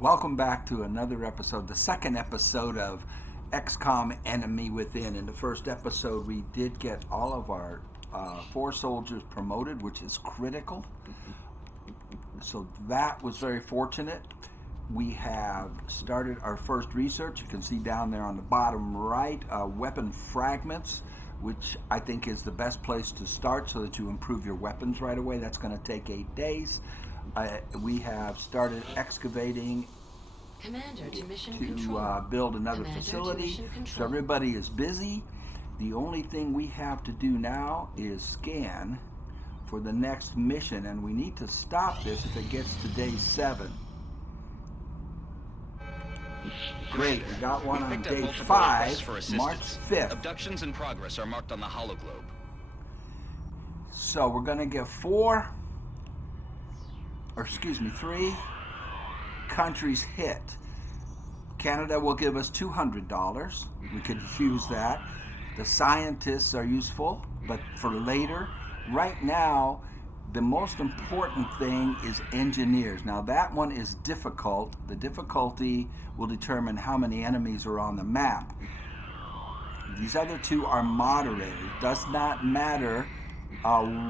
Welcome back to another episode, the second episode of XCOM Enemy Within. In the first episode, we did get all of our 4 soldiers promoted, which is critical. So that was very fortunate. We have started our first research. You can see down there on the bottom right, weapon fragments, which I think is the best place to start so that you improve your weapons right away. That's going to take 8 days. We have started excavating Commander to mission to control. build another Commander facility. to mission So control. everybody is busy. The only thing we have to do now is scan for the next mission, and we need to stop this if it gets to day 7. Great, we got one on day 5, March 5th. Abductions in progress are marked on the hologlobe. So we're going to get 3 countries hit. Canada will give us $200. We could use that. The scientists are useful, but for later. Right now, the most important thing is engineers. Now that one is difficult. The difficulty will determine how many enemies are on the map. These other 2 are moderate. It does not matter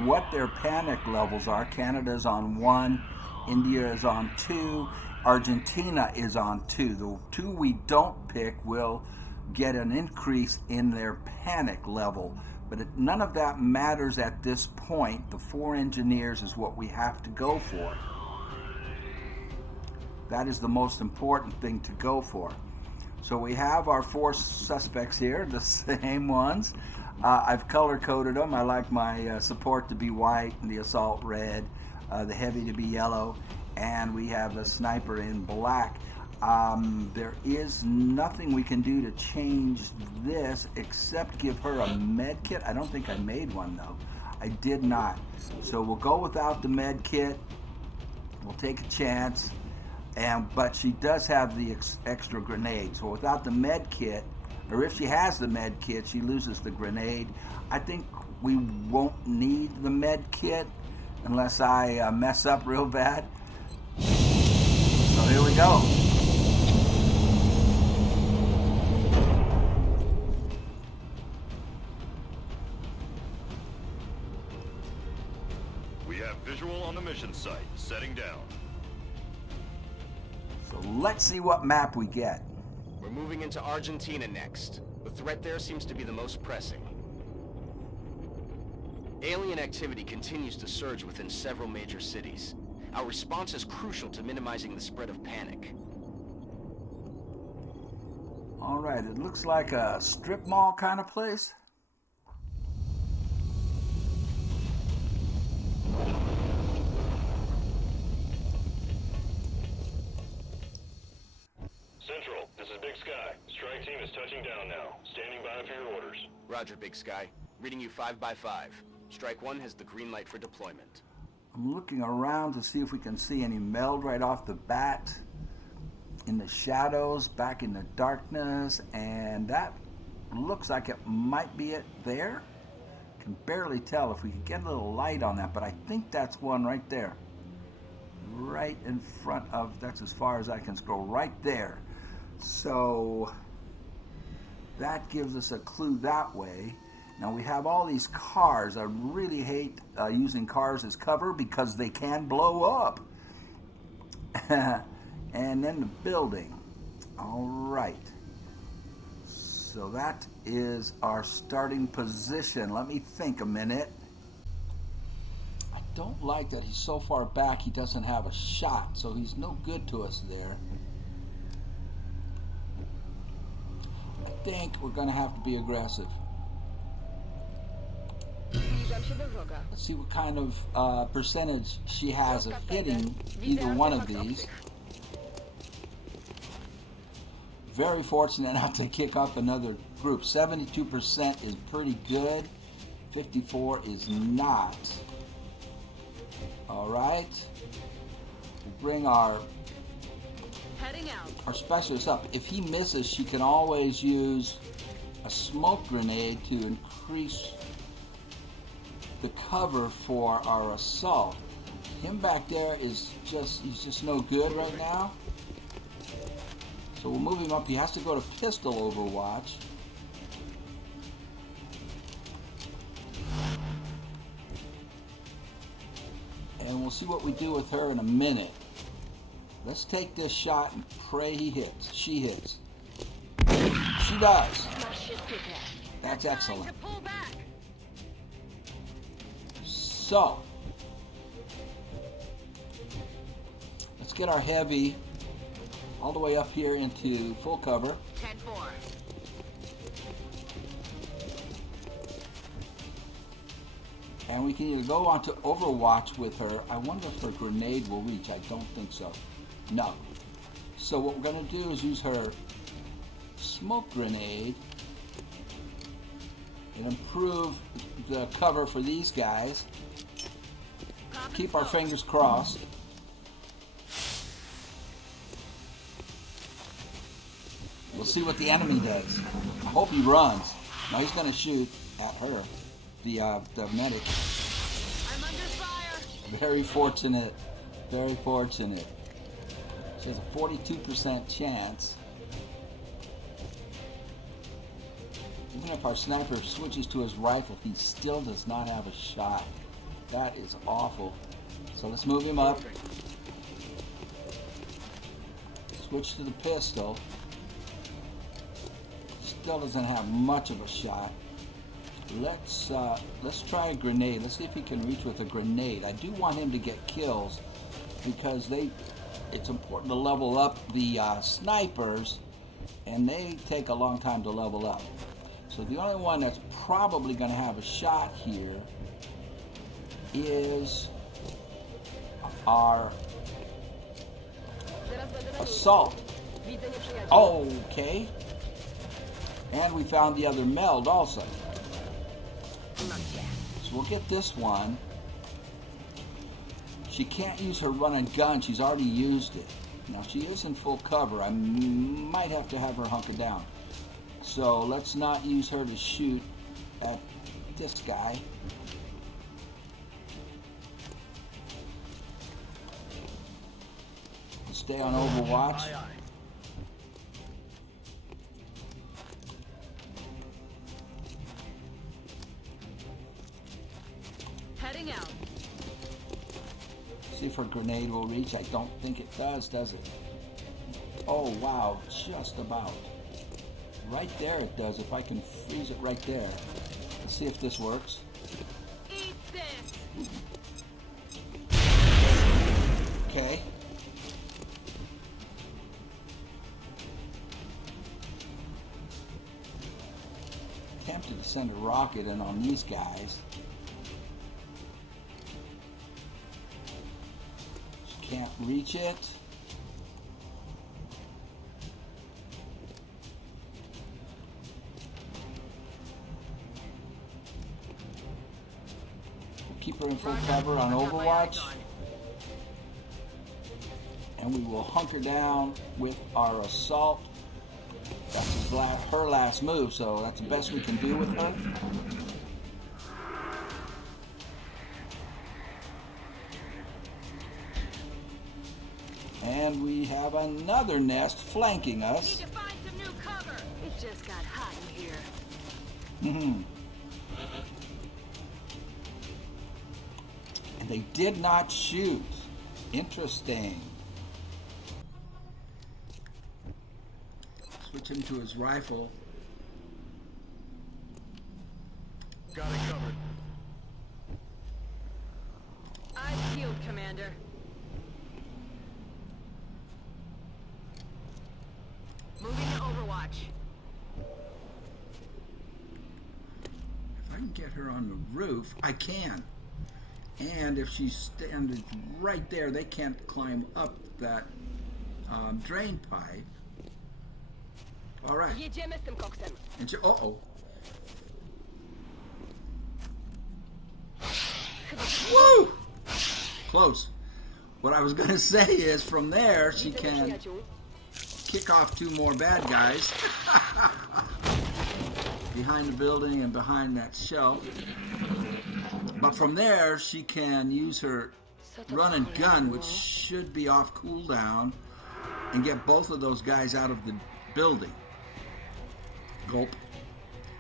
what their panic levels are. Canada's on 1, India is on 2, Argentina is on 2. The 2 we don't pick will get an increase in their panic level. But none of that matters at this point. The 4 engineers is what we have to go for. That is the most important thing to go for. So we have our 4 suspects here, the same ones. I've color-coded them. I like my support to be white and the assault red, the heavy to be yellow, and we have the sniper in black. There is nothing we can do to change this except give her a med kit. I don't think I made one though. I did not. So we'll go without the med kit. We'll take a chance. But she does have the extra grenade. So without the med kit, or if she has the med kit, she loses the grenade. I think we won't need the med kit unless I mess up real bad. So here we go. We have visual on the mission site. Setting down. So let's see what map we get. We're moving into Argentina next. The threat there seems to be the most pressing. Alien activity continues to surge within several major cities. Our response is crucial to minimizing the spread of panic. All right, it looks like a strip mall kind of place. Central, this is Big Sky. Strike team is touching down now. Standing by for your orders. Roger, Big Sky. Reading you 5x5. Strike 1 has the green light for deployment. I'm looking around to see if we can see any meld right off the bat in the shadows, back in the darkness, and that looks like it might be it there. Can barely tell. If we could get a little light on that, but I think that's one right there. Right in front of, that's as far as I can scroll, right there. So that gives us a clue that way. Now we have all these cars. I really hate using cars as cover because they can blow up. And then the building. All right. So that is our starting position. Let me think a minute. I don't like that he's so far back he doesn't have a shot, so he's no good to us there. I think we're going to have to be aggressive. Let's see what kind of percentage she has of hitting either one of these. Very fortunate not to kick up another group. 72% is pretty good. 54 is not. All right. We'll bring our specialist up. If he misses, she can always use a smoke grenade to increase the cover for our assault. Him back there is he's just no good right now. So we'll move him up. He has to go to pistol overwatch. And we'll see what we do with her in a minute. Let's take this shot and pray he hits. She hits. She does. That's excellent. So, let's get our heavy all the way up here into full cover. 10-4. And we can either go on to Overwatch with her. I wonder if her grenade will reach. I don't think so. No. So what we're going to do is use her smoke grenade and improve the cover for these guys. Keep our fingers crossed. We'll see what the enemy does. I hope he runs. Now he's going to shoot at her, the medic. I'm under fire. Very fortunate. Very fortunate. She has a 42% chance. Even if our sniper switches to his rifle, he still does not have a shot. That is awful. So let's move him up. Switch to the pistol. Still doesn't have much of a shot. Let's try a grenade. Let's see if he can reach with a grenade. I do want him to get kills because it's important to level up the snipers, and they take a long time to level up. So the only one that's probably going to have a shot here is our assault. Okay. And we found the other meld also. So we'll get this one. She can't use her run and gun. She's already used it. Now she is in full cover. I might have to have her hunker down. So let's not use her to shoot at this guy. Stay on Overwatch. Aye, aye. Heading out. See if her grenade will reach. I don't think it does it? Oh, wow. Just about. Right there it does, if I can freeze it right there. Let's see if this works. Eat this. Okay. Tempted to send a rocket in on these guys. She can't reach it. Keep her in full cover on Overwatch. And we will hunker down with our assault. That's her last move, so that's the best we can do with her. And we have another nest flanking us. Need to find some new cover. It just got hot in here. And they did not shoot. Interesting. Switch him to his rifle. Got it covered. Eyes peeled, Commander. Moving to Overwatch. If I can get her on the roof, I can. And if she's standing right there, they can't climb up that drain pipe. All right. Jedziemy z tym koksem. And she, uh-oh. Woo! Close. What I was going to say is from there, she can kick off two more bad guys behind the building and behind that shelf. But from there, she can use her run and gun, which should be off cooldown, and get both of those guys out of the building. Gulp.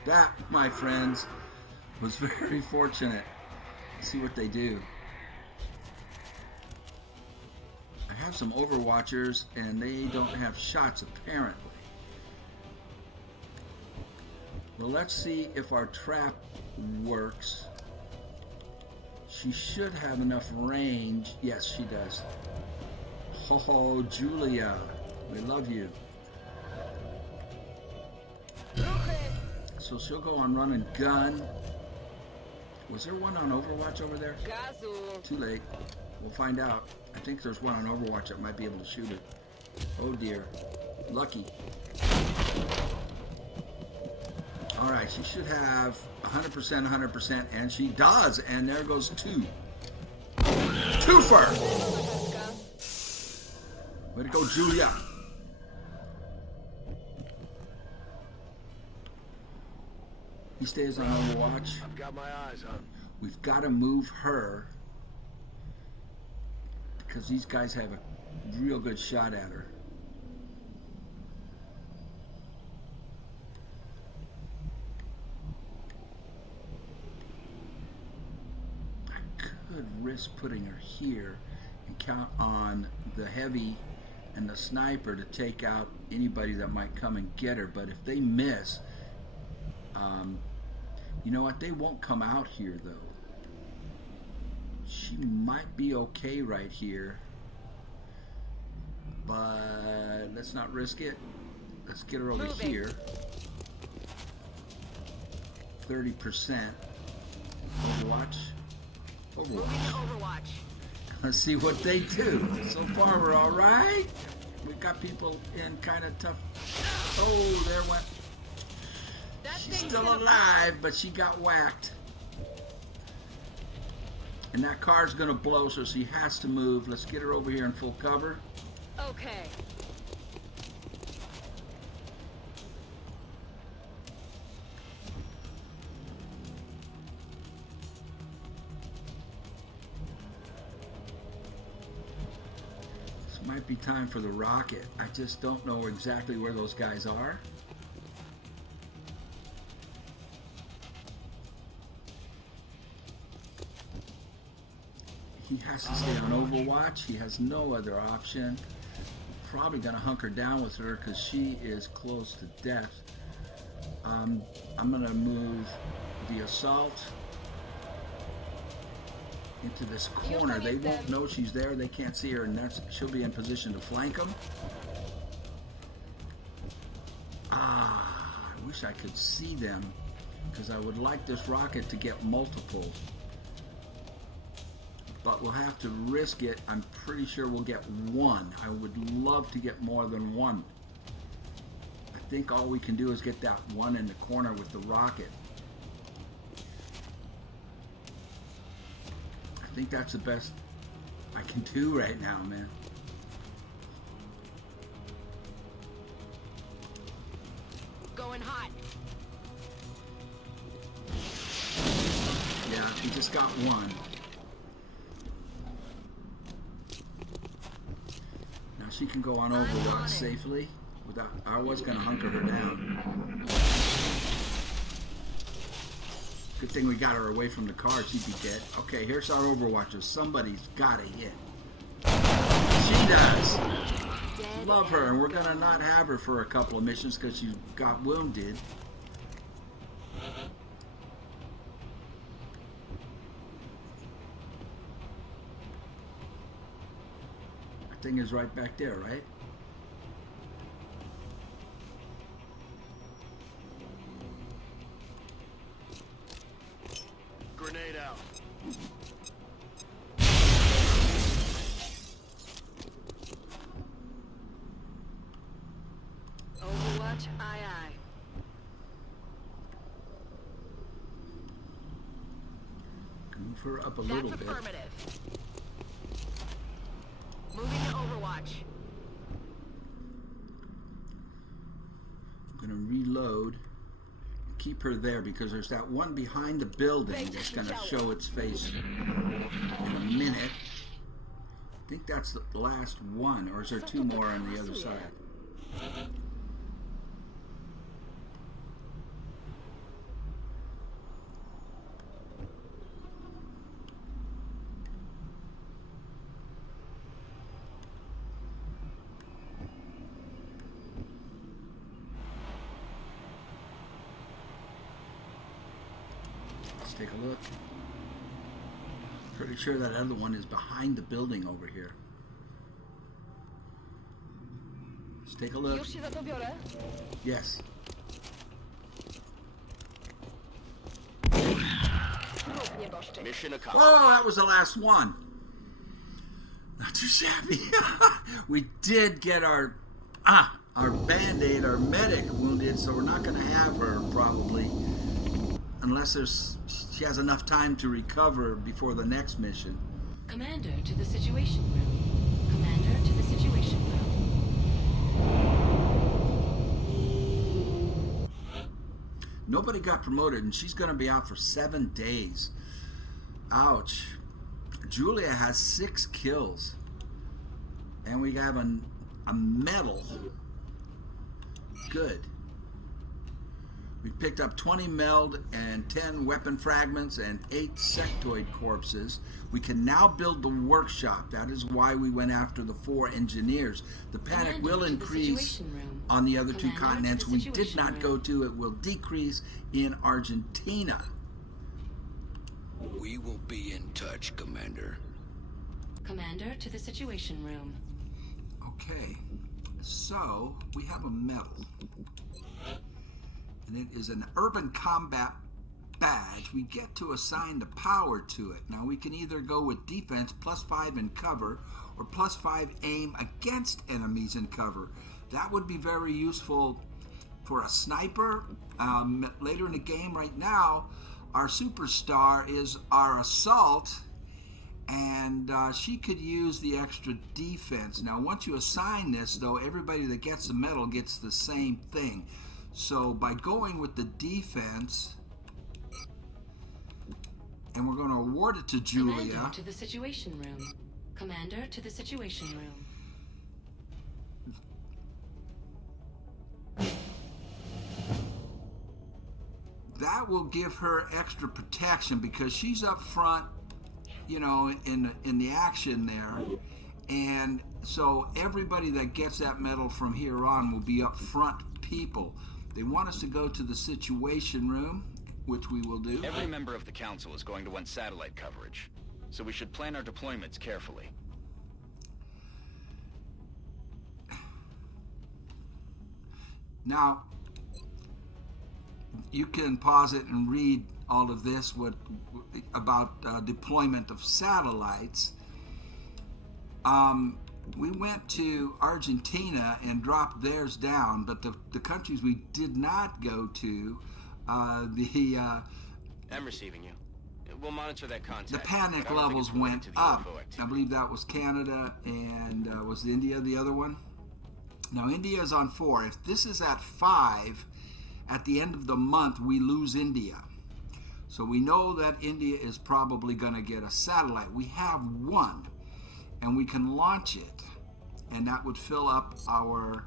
That, my friends, was very fortunate. Let's see what they do. I have some Overwatchers, and they don't have shots, apparently. Well, let's see if our trap works. She should have enough range. Yes, she does. Oh, Julia, we love you. So she'll go on run and gun. Was there one on Overwatch over there? Gazoo. Too late. We'll find out. I think there's one on Overwatch that might be able to shoot it. Oh dear. Lucky. Alright, she should have 100%, 100%, and she does. And there goes two. Twofer! Way to go, Julia. He stays on Overwatch. I've got my eyes on. We've got to move her because these guys have a real good shot at her. I could risk putting her here and count on the heavy and the sniper to take out anybody that might come and get her, but if they miss, you know what? They won't come out here, though. She might be okay right here. But let's not risk it. Let's get her over here. 30%. Overwatch. Moving to Overwatch. Let's see what they do. So far, we're all right. We've got people in kind of tough. Oh, there went. She's still alive, but she got whacked. And that car's going to blow, so she has to move. Let's get her over here in full cover. Okay. This might be time for the rocket. I just don't know exactly where those guys are. He has to stay on Overwatch. He has no other option. Probably gonna hunker down with her because she is close to death. I'm gonna move the assault into this corner. They won't know she's there. They can't see her, and she'll be in position to flank them. I wish I could see them because I would like this rocket to get multiple. But we'll have to risk it. I'm pretty sure we'll get one. I would love to get more than one. I think all we can do is get that one in the corner with the rocket. I think that's the best I can do right now, man. Going hot. Yeah, we just got one. Now she can go on Overwatch safely. Without, I was going to hunker her down. Good thing we got her away from the car. She'd be dead. Okay, here's our Overwatcher. Somebody's got to hit. She does. Love her, and we're going to not have her for a couple of missions because she got wounded. That thing is right back there, right? Grenade out. Overwatch, aye aye. Move her up a little That's bit. affirmative. Moving to Overwatch. I'm going to reload. Keep her there because there's that one behind the building that's going to show its face in a minute. I think that's the last one, or is there two more on the other side? Let's take a look. Pretty sure that other one is behind the building over here. Let's take a look. Już się za to biorę. Yes. Rób nieboszczyk. Mission Oh, accomplished. that was the last one. Not too shabby. We did get our Band-Aid, our medic wounded, so we're not going to have her probably unless she has enough time to recover before the next mission. Commander to the Situation Room. Commander to the Situation Room. Nobody got promoted, and she's going to be out for 7 days. Ouch. Julia has 6 kills. And we have a medal. Good. We picked up 20 meld and 10 weapon fragments and 8 sectoid corpses. We can now build the workshop. That is why we went after the 4 engineers. The panic Commander will to the increase Situation Room. on the other 2 Commander to continents the we did Situation not Room. go to. It will decrease in Argentina. We will be in touch, Commander. Commander to the Situation Room. Okay, so we have a medal. And it is an urban combat badge. We get to assign the power to it. Now we can either go with defense +5 in cover or +5 aim against enemies in cover. That would be very useful for a sniper. Later in the game, right now, our superstar is our assault, and she could use the extra defense. Now once you assign this, though, everybody that gets the medal gets the same thing. So by going with the defense, and we're going to award it to Julia. Commander to the Situation Room. Commander to the Situation Room. That will give her extra protection because she's up front, you know, in the action there. And so everybody that gets that medal from here on will be up front people. They want us to go to the Situation Room, which we will do. Every member of the council is going to want satellite coverage, so we should plan our deployments carefully. Now, you can pause it and read all of this about deployment of satellites. We went to Argentina and dropped theirs down, but the countries we did not go to, I'm receiving you. We'll monitor that contact. the panic but I don't think levels it's related went to the up. UFO activity. I believe that was Canada, and was India the other one? Now India is on 4. If this is at 5, at the end of the month we lose India. So we know that India is probably going to get a satellite. We have one, and we can launch it, and that would fill up our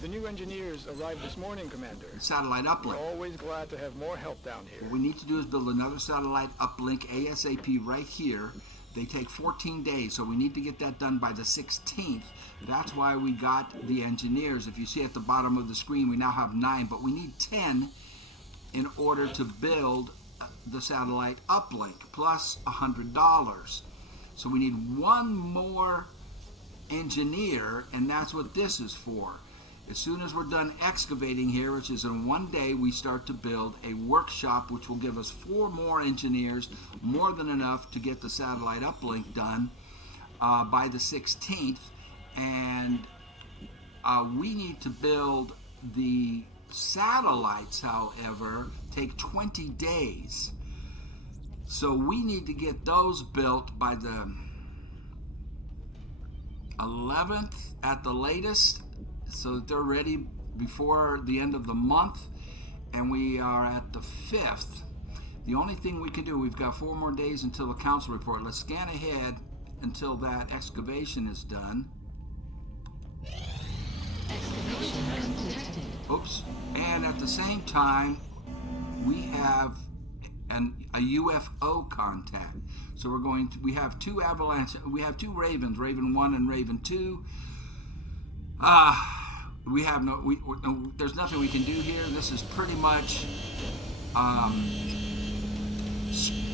The new engineers arrived this morning, Commander. satellite We're uplink. always glad to have more help down here. What we need to do is build another satellite uplink ASAP right here. They take 14 days, so we need to get that done by the 16th. That's why we got the engineers. If you see at the bottom of the screen, we now have 9, but we need 10 in order to build the satellite uplink, plus $100. So we need one more engineer, and that's what this is for. As soon as we're done excavating here, which is in 1 day, we start to build a workshop which will give us 4 more engineers, more than enough to get the satellite uplink done by the 16th. And we need to build the satellites, however, take 20 days. So we need to get those built by the 11th at the latest, so that they're ready before the end of the month, and we are at the 5th. The only thing we can do, we've got 4 more days until the council report. Let's scan ahead until that excavation is done. Excavation detected. Oops. And at the same time, we have a UFO contact. So we have two avalanche, we have two Ravens, Raven 1 and Raven 2. We have there's nothing we can do here. This is pretty much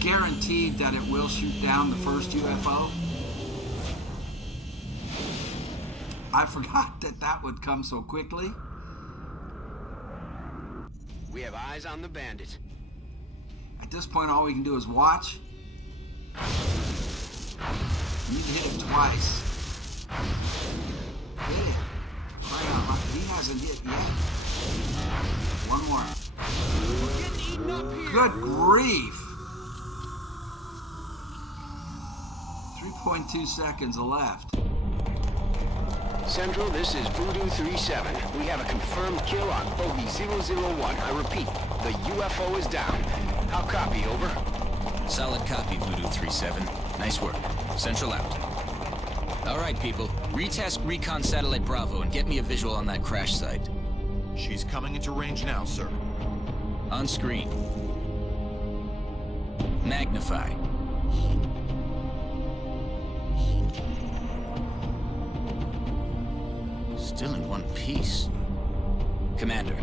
guaranteed that it will shoot down the first UFO. I forgot that would come so quickly. We have eyes on the bandit. At this point, all we can do is watch. You need to hit it twice. Hit it. Right on. He hasn't hit yet. One more. Good grief. 3.2 seconds left. Central, this is Voodoo 37. We have a confirmed kill on Bogey 001. I repeat, the UFO is down. How copy, over? Solid copy, Voodoo 37. Nice work. Central out. All right, people. Retask Recon Satellite Bravo and get me a visual on that crash site. She's coming into range now, sir. On screen. Magnify. Still in one piece. Commander,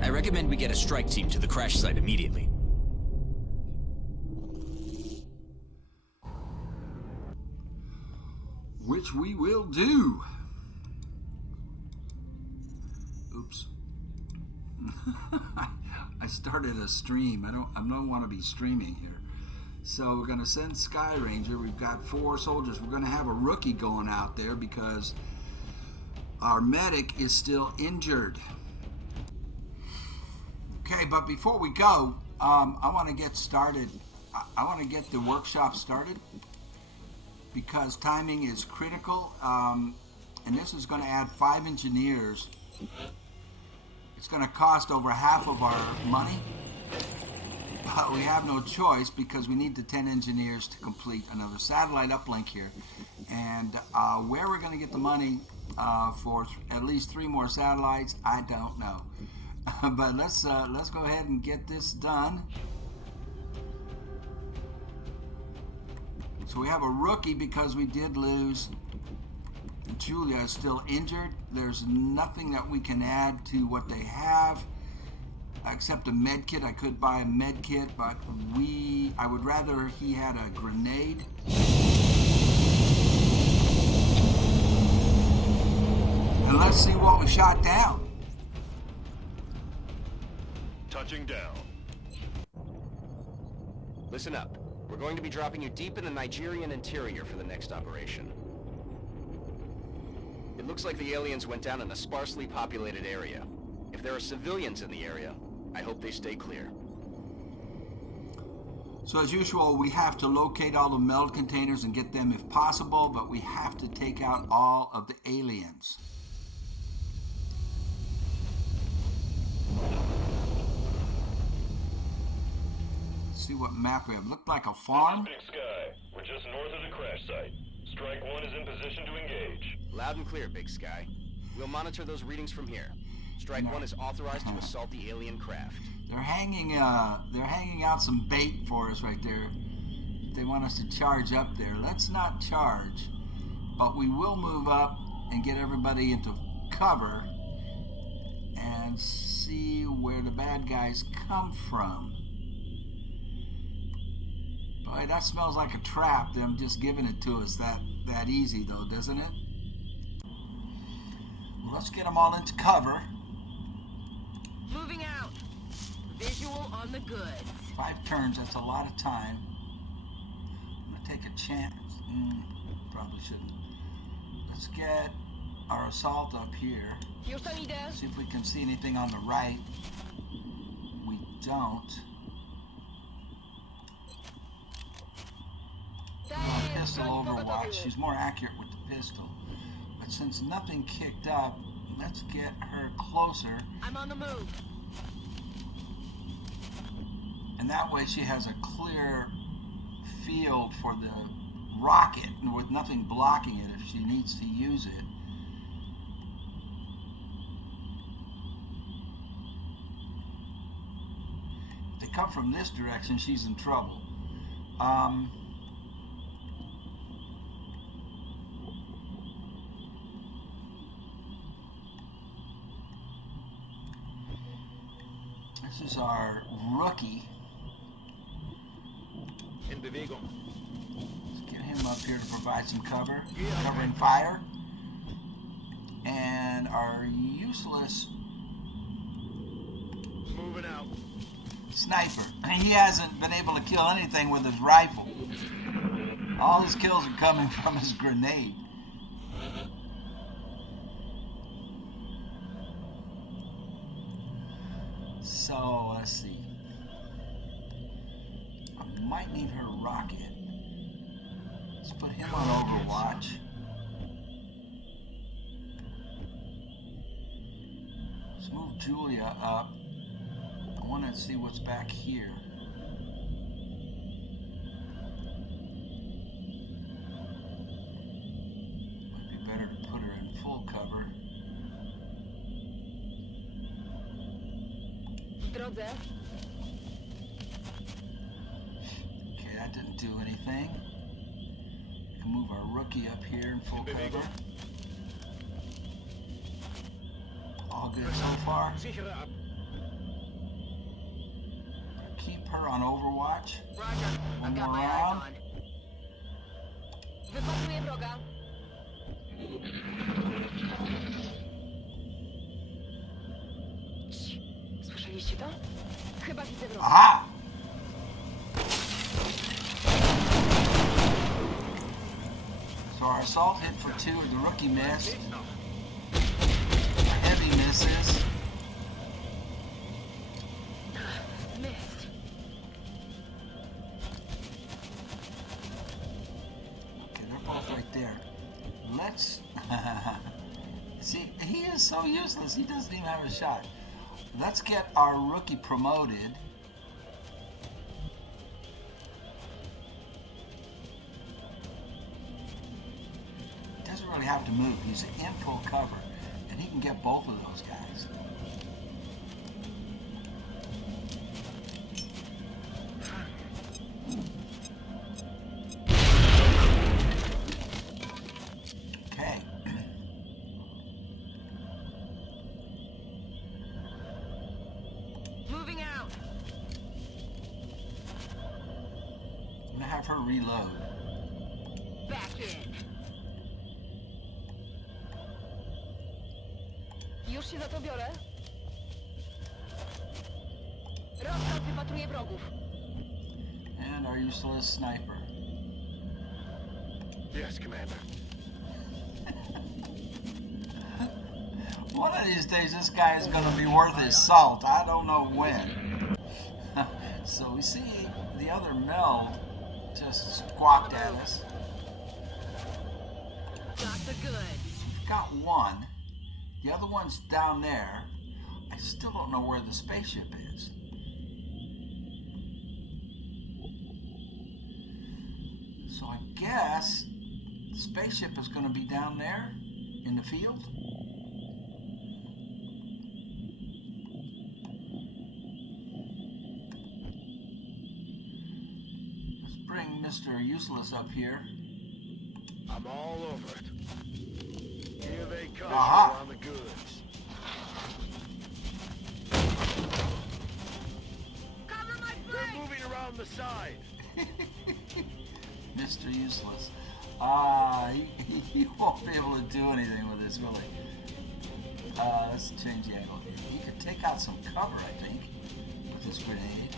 I recommend we get a strike team to the crash site immediately. Which we will do. Oops. I started a stream. I don't want to be streaming here. So we're going to send Sky Ranger. We've got 4 soldiers. We're going to have a rookie going out there because our medic is still injured. Okay, but before we go, I want to get started. I want to get the workshop started because timing is critical. And this is going to add 5 engineers. It's going to cost over half of our money. But we have no choice because we need the 10 engineers to complete another satellite uplink here. And where we're going to get the money for at least 3 more satellites, I don't know. But let's go ahead and get this done. So we have a rookie because we did lose. Julia is still injured. There's nothing that we can add to what they have except a med kit. I could buy a med kit, but I would rather he had a grenade. And let's see what we shot down. Touching down. Listen up. We're going to be dropping you deep in the Nigerian interior for the next operation. It looks like the aliens went down in a sparsely populated area. If there are civilians in the area, I hope they stay clear. So as usual, we have to locate all the meld containers and get them if possible, but we have to take out all of the aliens. Let's see what map we have. Looked like a farm. Big Sky. We're just north of the crash site. Strike 1 is in position to engage. Loud and clear, Big Sky. We'll monitor those readings from here. Strike 1 is authorized to assault the alien craft. They're hanging out some bait for us right there. They want us to charge up there. Let's not charge, but we will move up and get everybody into cover and see where the bad guys come from. Boy, that smells like a trap. Them just giving it to us that easy though, doesn't it? Well, let's get them all into cover. Moving out. Visual on the goods. 5 turns, that's a lot of time. I'm gonna take a chance. Probably shouldn't. Let's get our assault up here. See if we can see anything on the right. We don't. Pistol overwatch. She's more accurate with the pistol. But since nothing kicked up, let's get her closer. I'm on the move. And that way she has a clear field for the rocket with nothing blocking it if she needs to use it. If they come from this direction, she's in trouble. This is our rookie. In Bewegung. Let's get him up here to provide some cover, covering fire. And our useless Moving out. sniper. He hasn't been able to kill anything with his rifle. All his kills are coming from his grenade. So, let's see. I might need her rocket. Let's put him on Overwatch. Let's move Julia up. I want to see what's back here. Might be better to put her in full cover. Drodze. Okay, that didn't do anything. We can move our rookie up here in full cover. All good so far. Sichere ab. Keep her on Overwatch. Roger. One I've got more my round. eyes on. Wypatruję wroga. Słyszeliście to? Chyba widzę wroga. Aha! So our assault hit for 2, the rookie missed. Our heavy misses. Missed. Okay, they're both right there. Let's... See, he is so useless, he doesn't even have a shot. Let's get our rookie promoted. Doesn't really have to move. He's in full cover, and he can get both of those guys. Okay. Moving out. I'm gonna have her reload. Back in. Już się za to biorę. Rozkaz, wypatruję wrogów. And our useless sniper. Yes, Commander. One of these days, this guy is going to be worth his salt. I don't know when. So we see the other meld just squawked at us. Got the goods. We've got one. The other one's down there. I still don't know where the spaceship is. So I guess the spaceship is going to be down there in the field. Let's bring Mr. Useless up here. I'm all over it. Here they come. Aha. On the goods. Cover my They're flank! moving around the side. Mr. Useless. He won't be able to do anything with this, will he? Let's change the angle here. He could take out some cover, I think, with this grenade,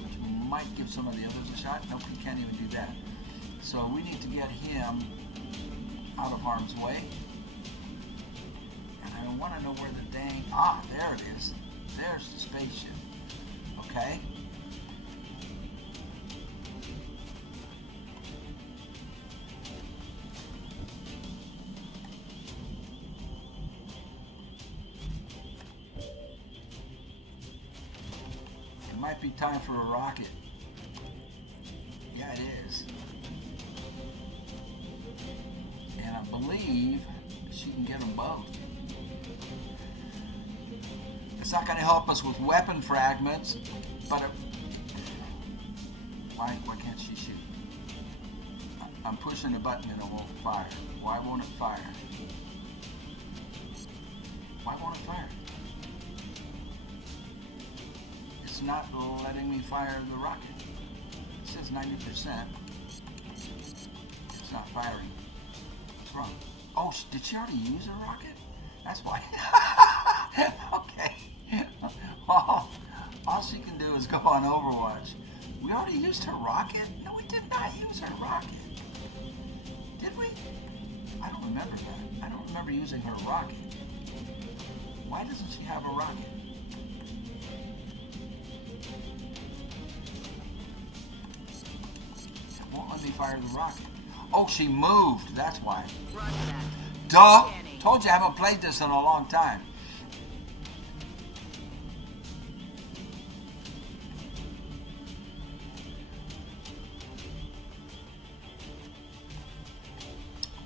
which might give some of the others a shot. Nope, he can't even do that. So we need to get him out of harm's way. And I want to know where the dang... Ah, there it is. There's the spaceship. Okay. It might be time for a rocket. Yeah, it is. believe she can get them both. It's not going to help us with weapon fragments, but why can't she shoot? I'm pushing the button and it won't fire. Why won't it fire? Why won't it fire? It's not letting me fire the rocket. It says 90%. It's not firing. What's wrong? Oh, did she already use her rocket? That's why. Okay. All she can do is go on Overwatch. We already used her rocket? No, we did not use her rocket. Did we? I don't remember that. I don't remember using her rocket. Why doesn't she have a rocket? It won't let me fire the rocket. Oh, she moved. That's why. Roger that. Duh! Scanning. Told you I haven't played this in a long time.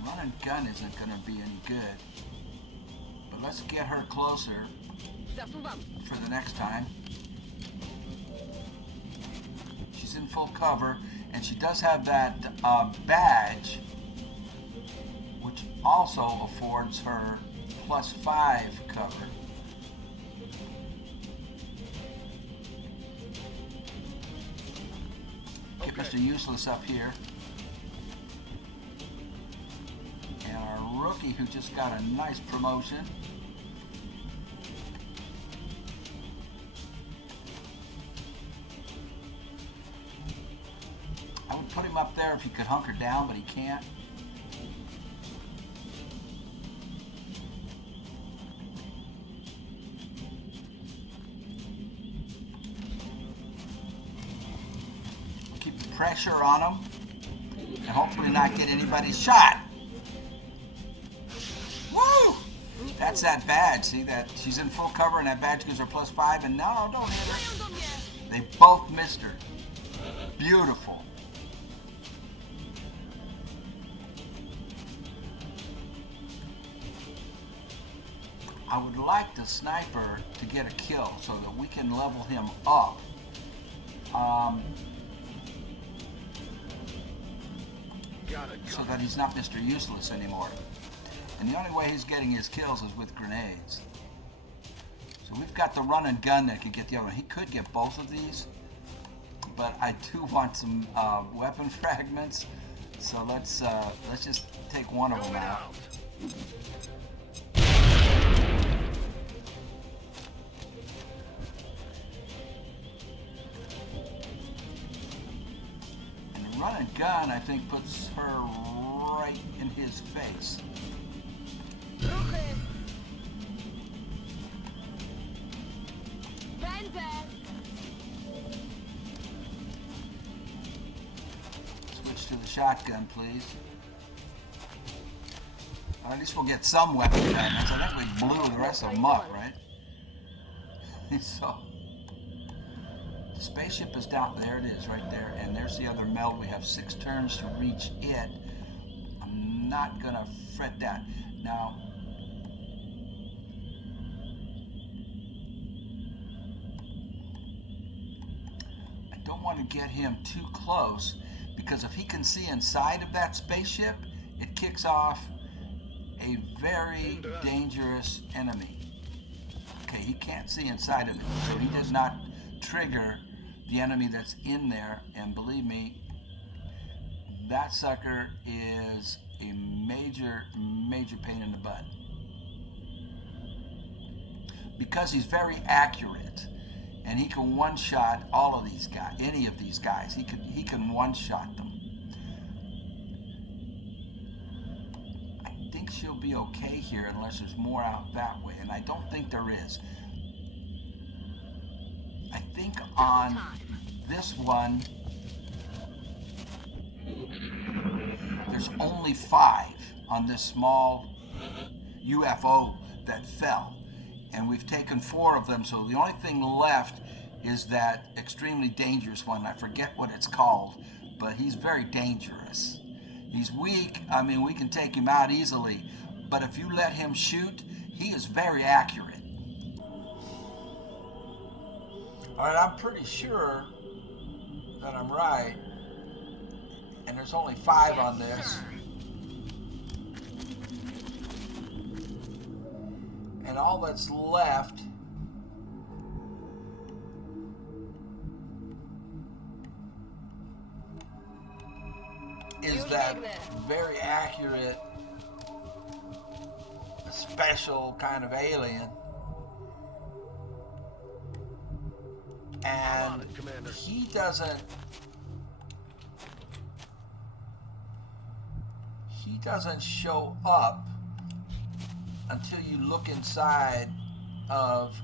Run and gun isn't going to be any good. But let's get her closer Zasuwam. for the next time. She's in full cover, and she does have that badge, which also affords her +5 cover. Get Mr. Useless up here. And our rookie who just got a nice promotion. I would put him up there if he could hunker down, but he can't. Keep the pressure on him and hopefully not get anybody shot. Woo! That's that badge. See that she's in full cover and that badge gives her +5, and no, don't hit her. They both missed her. Beautiful. I would like the sniper to get a kill so that we can level him up. So that he's not Mr. Useless anymore. And the only way he's getting his kills is with grenades. So we've got the run and gun that could get the other one. He could get both of these, but I do want some weapon fragments. So let's just take one of them out. Run and gun, I think, puts her right in his face. Switch to the shotgun, please. Or at least we'll get some weapon fragments. I think we blew the rest of them up, right? So, the spaceship is down. There it is, right there. And there's the other meld. We have 6 turns to reach it. I'm not going to fret that. Now, I don't want to get him too close, because if he can see inside of that spaceship, it kicks off a very dangerous enemy. Okay, he can't see inside of it, so he does not trigger the enemy that's in there, and believe me, that sucker is a major pain in the butt. Because he's very accurate, and he can one-shot all of these guys, any of these guys. He can one-shot them. I think she'll be okay here unless there's more out that way, and I don't think there is. I think on this one, there's only 5 on this small UFO that fell. And we've taken 4 of them, so the only thing left is that extremely dangerous one. I forget what it's called, but he's very dangerous. He's weak. I mean, we can take him out easily. But if you let him shoot, he is very accurate. All right, I'm pretty sure that I'm right. And there's only 5 on this. And all that's left is that very accurate, special kind of alien. And he doesn't show up until you look inside of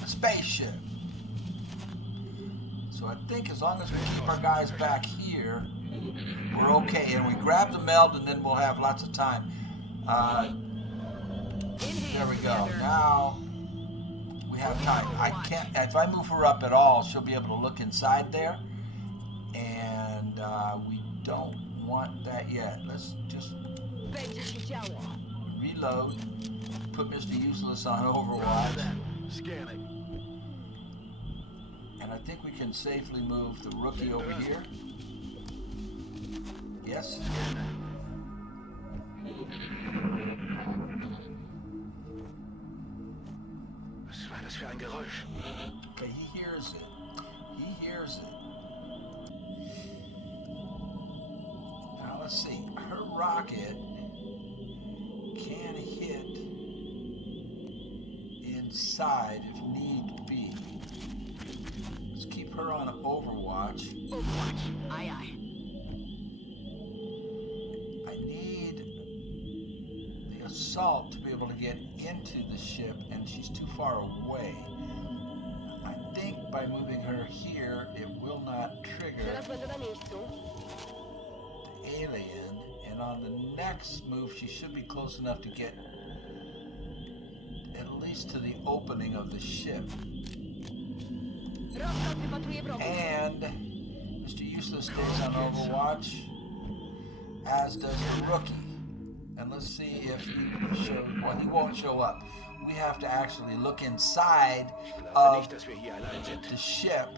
the spaceship. So I think as long as we keep our guys back here, we're okay. And we grab the meld, and then we'll have lots of time. There we go. Now we have time. I can't. If I move her up at all, she'll be able to look inside there, and we don't want that yet. Let's just reload. Put Mr. Useless on Overwatch. Scanning. And I think we can safely move the rookie over here. Yes. Was war das für ein Geräusch? Okay, he hears it. He hears it. Now let's see. Her rocket can hit inside if need be. Let's keep her on Overwatch. Overwatch. Aye, aye. I need the assault to be able to get into the ship, and she's too far away. I think by moving her here, it will not trigger Zaraz będę na miejscu. the alien, and on the next move, she should be close enough to get at least to the opening of the ship. Rozkaz wypatruje wrogów. And Mr. Useless stays on Overwatch, as does the rookie. And let's see if he shows. Well, he won't show up. We have to actually look inside of the ship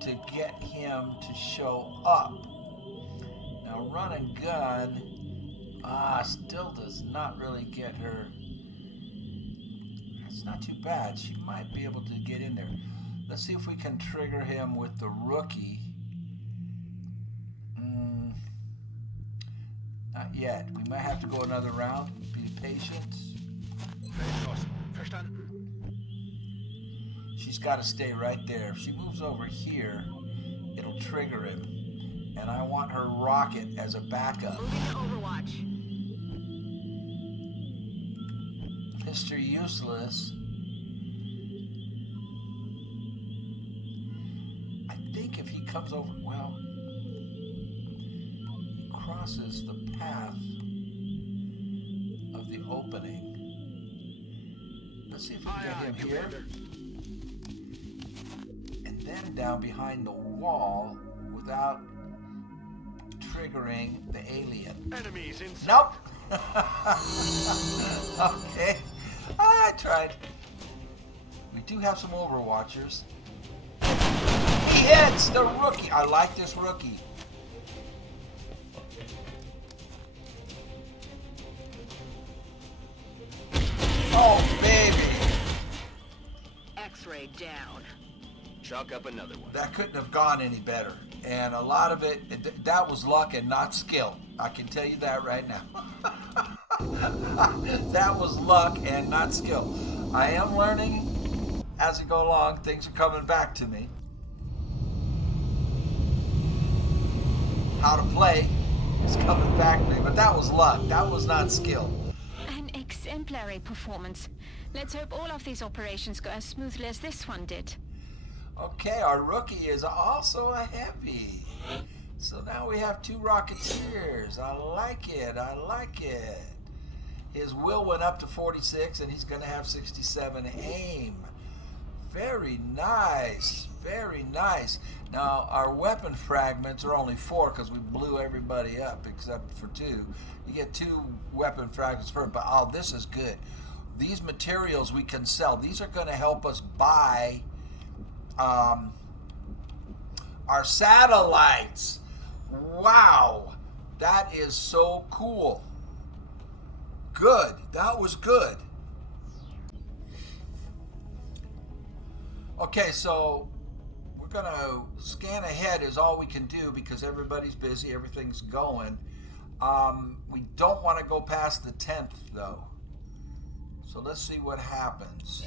to get him to show up. Now, run and gun, still does not really get her. It's not too bad. She might be able to get in there. Let's see if we can trigger him with the rookie. Not yet. We might have to go another round. Be patient. Verstanden. She's got to stay right there. If she moves over here, it'll trigger him. And I want her rocket as a backup. Moving to Overwatch. Mr. Useless. I think if he comes over, well, he crosses the path of the opening. Let's see if we can get him here. And then down behind the wall without triggering the alien. Enemies inside. Nope. Okay. I tried. We do have some Overwatchers. He hits the rookie. I like this rookie. Oh, baby. X-ray down. Chalk up another one. That couldn't have gone any better. And a lot of it, that was luck and not skill. I can tell you that right now. That was luck and not skill. I am learning as I go along. Things are coming back to me. How to play is coming back to me. But that was luck. That was not skill. An exemplary performance. Let's hope all of these operations go as smoothly as this one did. Okay, our rookie is also a heavy. So now we have 2 Rocketeers. I like it. I like it. His will went up to 46, and he's going to have 67 aim. Very nice. Very nice. Now, our weapon fragments are only 4 because we blew everybody up except for 2. You get 2 weapon fragments per, but oh, this is good. These materials we can sell. These are going to help us buy our satellites. Wow. That is so cool. Good. That was good. Okay, so we're going to scan ahead is all we can do because everybody's busy, everything's going. We don't want to go past the 10th, though. So let's see what happens.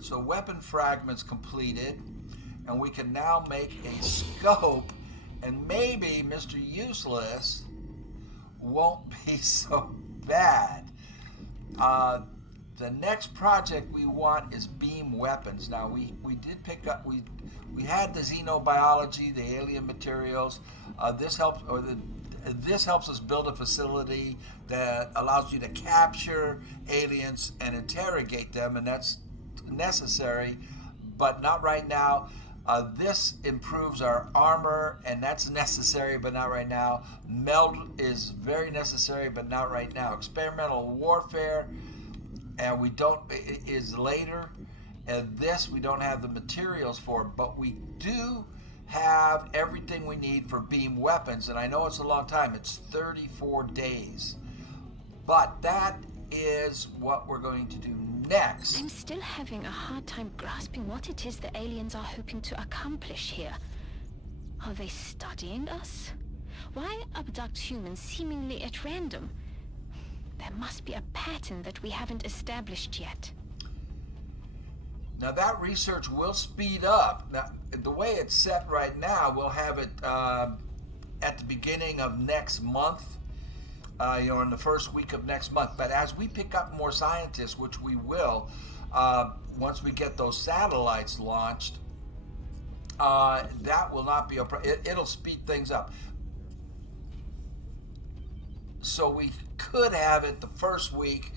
So weapon fragments completed, and we can now make a scope, and maybe Mr. Useless won't be so bad. The next project we want is beam weapons. Now we did pick up, we had the xenobiology, the alien materials. This helps us build a facility that allows you to capture aliens and interrogate them, and that's necessary, but not right now. This improves our armor, and that's necessary, but not right now. Meld is very necessary, but not right now. Experimental warfare, and we don't, is later. And this we don't have the materials for, but we do have everything we need for beam weapons. And I know it's a long time, it's 34 days, but that is what we're going to do next. I'm still having a hard time grasping what it is the aliens are hoping to accomplish here. Are they studying us? Why abduct humans seemingly at random? There must be a pattern that we haven't established yet. Now that research will speed up. Now, the way it's set right now, we'll have it at the beginning of next month. In the first week of next month. But as we pick up more scientists, which we will, once we get those satellites launched, that will not be a problem. It'll speed things up. So we could have it the first week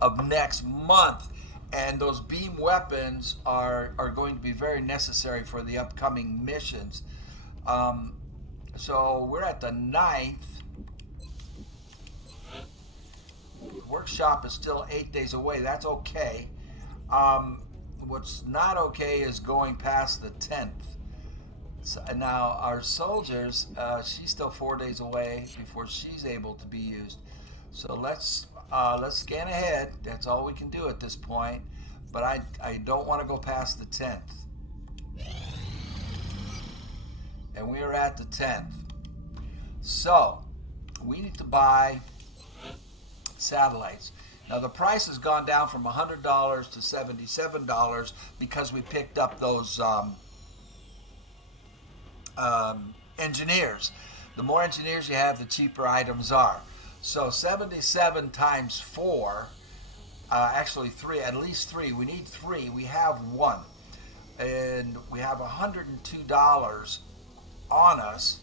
of next month, and those beam weapons are going to be very necessary for the upcoming missions. So we're at the 9th. Workshop is still 8 days away. That's okay. What's not okay is going past the 10th. So, now our soldiers, she's still 4 days away before she's able to be used. So let's scan ahead. That's all we can do at this point. But I don't want to go past the 10th. And we are at the 10th. So we need to buy satellites. Now the price has gone down from $100 to $77 because we picked up those engineers. The more engineers you have, the cheaper items are. So 77 times 4, actually 3, at least 3. We need 3. We have 1, and we have $102 on us.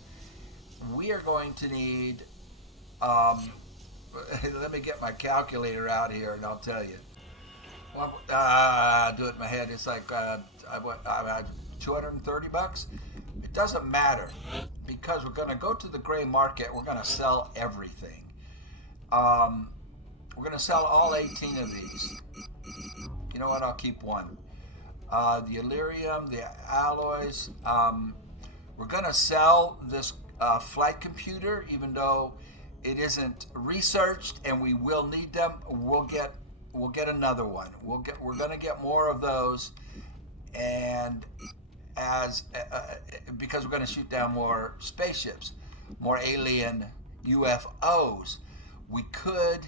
We are going to need. Let me get my calculator out here and I'll tell you. Do it in my head. It's like 230 bucks. It doesn't matter because we're going to go to the gray market. We're going to sell everything. We're going to sell all 18 of these. You know what? I'll keep 1. The Illyrium, the alloys. We're going to sell this flight computer, even though it isn't researched, and we will need them. We'll get another one. We're going to get more of those, and because we're going to shoot down more spaceships, more alien UFOs. We could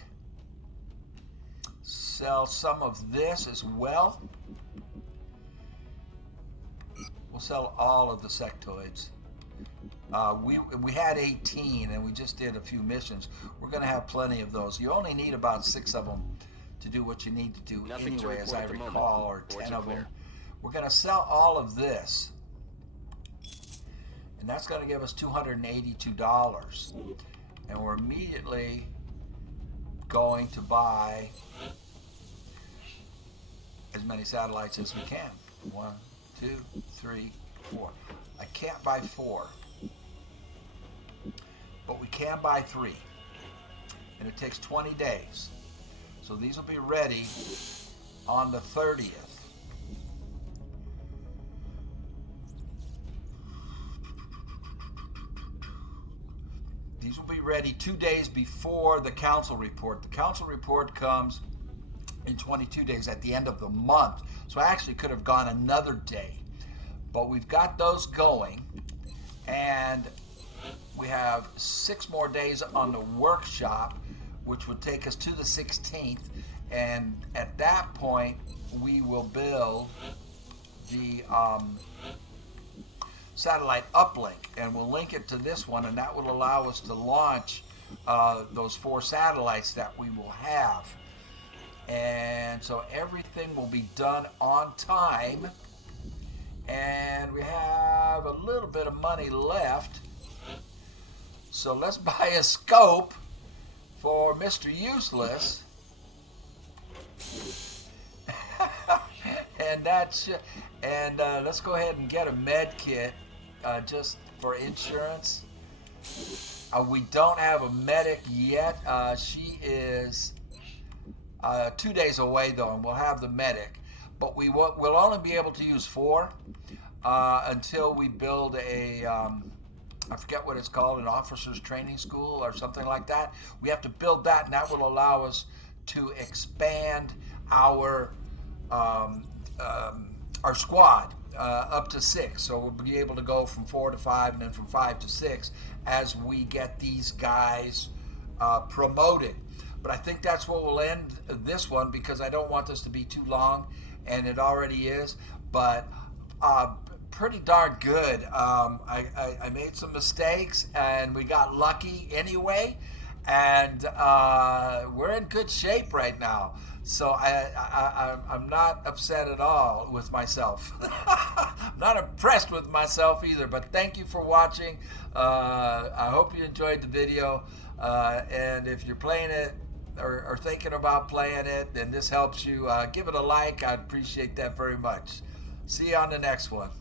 sell some of this as well. We'll sell all of the sectoids. We had 18 and we just did a few missions. We're going to have plenty of those. You only need about 6 of them to do what you need to do anyway, as I recall, or 10 of them. We're going to sell all of this, and that's going to give us $282. And we're immediately going to buy as many satellites as we can. 1, 2, 3, 4. I can't buy 4, but we can buy 3, and it takes 20 days. So these will be ready on the 30th. These will be ready 2 days before the council report. The council report comes in 22 days at the end of the month. So I actually could have gone another day. But we've got those going. And we have 6 more days on the workshop, which would take us to the 16th. And at that point, we will build the satellite uplink, and we'll link it to this one, and that will allow us to launch those 4 satellites that we will have. And so everything will be done on time, and we have a little bit of money left. So let's buy a scope for Mr. Useless. And let's go ahead and get a med kit just for insurance. We don't have a medic yet. She is 2 days away though, and we'll have the medic. But we'll only be able to use 4 until we build a I forget what it's called, an officers training school or something like that. We have to build that, and that will allow us to expand our squad up to 6. So we'll be able to go from 4 to 5, and then from 5 to 6 as we get these guys promoted. But I think that's what will end this one, because I don't want this to be too long, and it already is. But pretty darn good. I made some mistakes, and we got lucky anyway, and we're in good shape right now. So I'm not upset at all with myself. I'm not impressed with myself either, but thank you for watching. I hope you enjoyed the video, and if you're playing it or thinking about playing it, and this helps you, give it a like. I'd appreciate that very much. See you on the next one.